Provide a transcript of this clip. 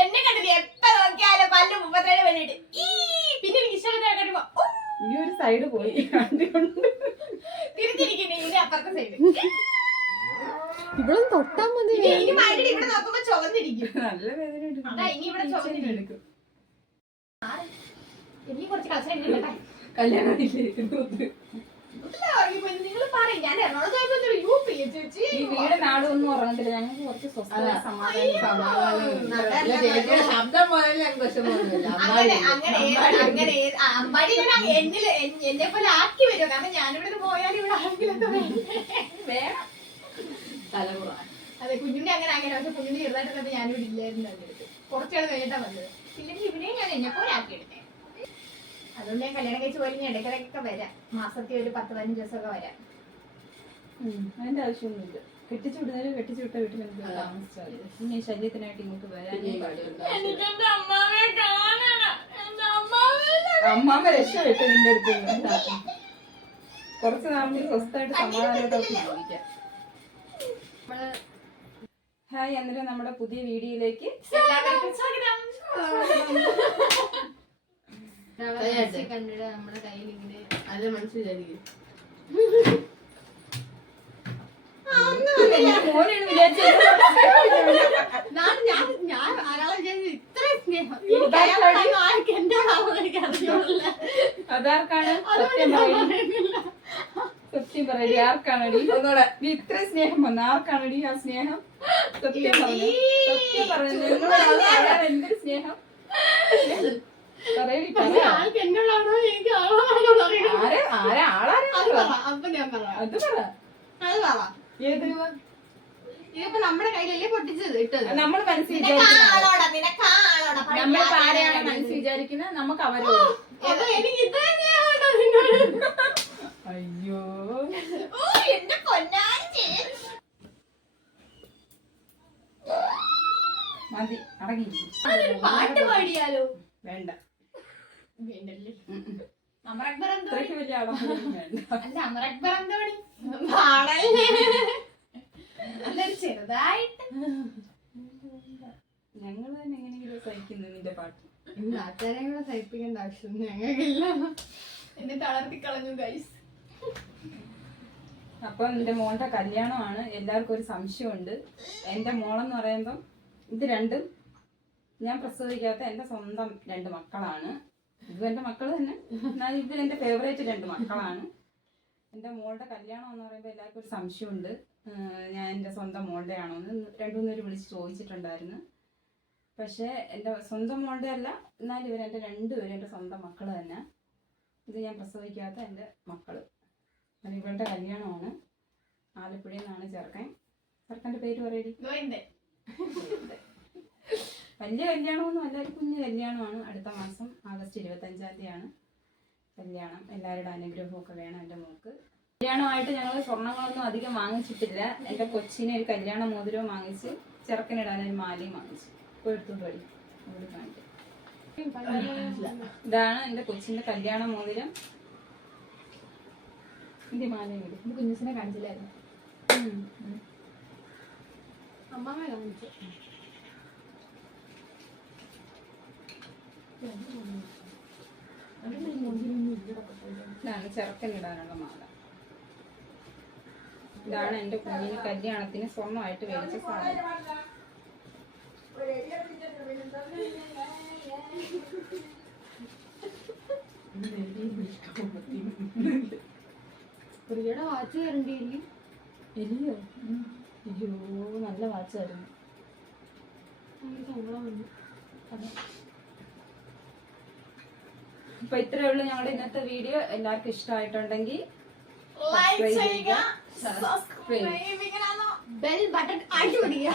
എന്നെ കണ്ടില്ലേ എപ്പ നോക്കിയാലും പല്ല് 37 വേണ്ടിട്ട് പിന്നെ എനിക്ക് ഇഷ്ടപ്പെട്ട കഴിയുമ്പോ ഈ ഒരു സൈഡ് പോയി തിരിച്ചിരിക്കുന്നു ഇതിന്റെ അപ്പുറത്തെ സൈഡ്. ഇവിടെ തൊട്ടാ മതി. ഇനി മഴ ഇവിടെ നോക്കുമ്പോ ചുവന്നിരിക്കും. നല്ല വേദന അതാ ഇനി ഇവിടെ ചുവന്നിരിക്കും. ഇനി കുറച്ച് കളക്ഷൻ കല്യാണം നിങ്ങൾ പറയും ഞാൻ എറണാകുളത്ത് യൂപി ചേച്ചി ഈ വീട് നാടൊന്നും ഉറങ്ങത്തില്ല. ഞങ്ങൾക്ക് കുറച്ച് സ്വസ്ഥത ശബ്ദം പോലെ ഞങ്ങൾക്ക് വിഷമമൊന്നുമില്ല. അങ്ങനെ അമ്പാടി എന്നെ പോലെ ആക്കി വരും. കാരണം ഞാനിവിടെ പോയാലും ഇവിടെ ആരെങ്കിലൊക്കെ വേണം തലമുറ. അതെ കുഞ്ഞിന്റെ അങ്ങനെ പക്ഷെ കുഞ്ഞിന്റെ ചെറുതായിട്ട് ഞാനിവിടെ ഇല്ലായിരുന്നു. അതിനടുത്ത് കുറച്ചാൾ കഴിഞ്ഞിട്ടാ വന്നത്. ഇല്ലെങ്കിൽ ഇവനെ ഞാൻ എന്നെ പോലെ ആക്കിയെടുത്തേ. അതുകൊണ്ട് ഞാൻ കല്യാണം കഴിച്ച് പോയാലും ഞാൻ ഇടയ്ക്കിടയ്ക്കൊക്കെ വരാം. മാസത്തിൽ ഒരു 10-15 ദിവസമൊക്കെ വരാം. അതിന്റെ ആവശ്യമൊന്നുമില്ല. കെട്ടിച്ചു വിടുന്നതിന് കെട്ടിച്ചു വിട്ട വീട്ടിൽ എനിക്ക് താമസിച്ചാൽ ഇനി ശല്യത്തിനായിട്ട് ഇങ്ങോട്ട് വരാനേ പാടില്ല. അമ്മാമ്മ രക്ഷപ്പെട്ടു നിന്റെ അടുത്ത്. കുറച്ച് നാളിൽ സ്വസ്ഥമായിട്ട് സമാധാനമായിട്ട് ജീവിക്കാം. ഹായ്, അന്നേരം നമ്മുടെ പുതിയ വീഡിയോയിലേക്ക് എല്ലാവർക്കും സ്വാഗതം. കണ്ടിട്ട് നമ്മുടെ കയ്യിൽ ഇങ്ങനെ അത് മനസ്സിലായിരിക്കും. ഞാൻ ആരാളെ ഇത്ര സ്നേഹം അതാർക്കാണ് സത്യം പറയടി? ആർക്കാണടി ഇത്ര സ്നേഹം വന്ന? ആർക്കാണടി ആ സ്നേഹം? സത്യം പറഞ്ഞു. സത്യം പറഞ്ഞു. എന്തൊരു സ്നേഹം പറയടി. എന്നോടാണോ എനിക്ക് അത് പറ. ഏത് ഇതിപ്പോ നമ്മുടെ കയ്യിലല്ലേ പൊട്ടിച്ചത് ഇട്ടത്? നമ്മൾ മനസ്സിൽ നമ്മളിപ്പോ ആരെയാണ് മനസ്സിൽ വിചാരിക്കുന്നത്? നമുക്ക് അവരോട്. അയ്യോ എന്റെ പൊന്നാഞ്ചി മതി, അടങ്ങി. പാട്ട് പാടിയാലോ? വേണ്ട, വേണ്ടല്ലേ. ഇത്രയ്ക്ക് വലിയ ആളൊന്നും വേണ്ട. അല്ല അമർ അക്ബർ എന്താ പണി? പാടല്ലേ. നല്ലൊരു ചെറുതായിട്ട് ഞങ്ങൾ തന്നെ എങ്ങനെയെങ്കിലും സഹിക്കുന്നു നിന്റെ പാട്ട്. നാട്ടുകാരെ കൂടെ സഹിപ്പിക്കേണ്ട ആവശ്യം ഞങ്ങൾക്കില്ല. എന്നെ തളർത്തി കളഞ്ഞു ഗൈസ്. അപ്പൊ എന്റെ മോളുടെ കല്യാണമാണ്. എല്ലാവർക്കും ഒരു സംശയമുണ്ട്. എന്റെ മോളെന്ന് പറയുമ്പം ഇത് രണ്ടും ഞാൻ പ്രസവിക്കാത്ത എന്റെ സ്വന്തം 2 മക്കളാണ്. ഇതും എന്റെ മക്കള് തന്നെ, എന്നാൽ ഇത് എന്റെ ഫേവറേറ്റ് 2 മക്കളാണ്. എന്റെ മോളുടെ കല്യാണം എന്ന് പറയുമ്പോൾ എല്ലാവർക്കും ഒരു സംശയമുണ്ട്, ഞാൻ എന്റെ സ്വന്തം മോളുടെ ആണോ എന്ന് 2-3 പേര് വിളിച്ച് ചോദിച്ചിട്ടുണ്ടായിരുന്നു. പക്ഷേ എന്റെ സ്വന്തം മോളുടെ അല്ല, എന്നാൽ ഇവരെന്റെ 2 പേരും എന്റെ സ്വന്തം മക്കള് തന്നെ. ഇത് ഞാൻ പ്രസവിക്കാത്ത എന്റെ മക്കള്. അത് ഇവളുടെ കല്യാണമാണ്. ആലപ്പുഴയിൽ നിന്നാണ് ചെറുക്കൻ്റെ പേര് പറയടി. വലിയ കല്യാണമൊന്നും അല്ല, ഒരു കുഞ്ഞു കല്യാണമാണ്. അടുത്ത മാസം ആഗസ്റ്റ് 25-ാം തീയതിയാണ് കല്യാണം. എല്ലാവരുടെ അനുഗ്രഹമൊക്കെ വേണം എൻ്റെ മോക്ക്. കല്യാണമായിട്ട് ഞങ്ങൾ സ്വർണ്ണങ്ങളൊന്നും അധികം വാങ്ങിച്ചിട്ടില്ല. എൻ്റെ കൊച്ചിനെ ഒരു കല്യാണ മോതിരവും വാങ്ങിച്ച്, ചെറുക്കനിടാൻ ഒരു മാലയും വാങ്ങിച്ചു. ഇപ്പോൾ എടുത്തോണ്ട് പടി കാണിക്കാം. ഇതാണ് എൻ്റെ കൊച്ചിൻ്റെ കല്യാണ മോതിരം. ഇതിന്റെ മാലയും കൂടി കുഞ്ഞിനെ കാണിച്ചില്ലായിരുന്നു. അമ്മാമ്മ കാണിച്ചു. ഇതാണ് ചെറുക്കനിടാനുള്ള മാല. ഇതാണ് എൻ്റെ കുഞ്ഞിന് കല്യാണത്തിന് സ്വർണ്ണമായിട്ട് മേടിച്ച സാധനം. പ്രിയയുടെ വാച്ച് തരണ്ടില്ലേ? ഇല്ലയോ? അയ്യോ, നല്ല വാച്ചായിരുന്നു. അപ്പൊ ഇത്രയേ ഉള്ളൂ ഞങ്ങളുടെ ഇന്നത്തെ വീഡിയോ. എല്ലാവർക്കും ഇഷ്ടമായിട്ടുണ്ടെങ്കിൽ ബെൽ ബട്ടൺ അടിപൊളിയാ.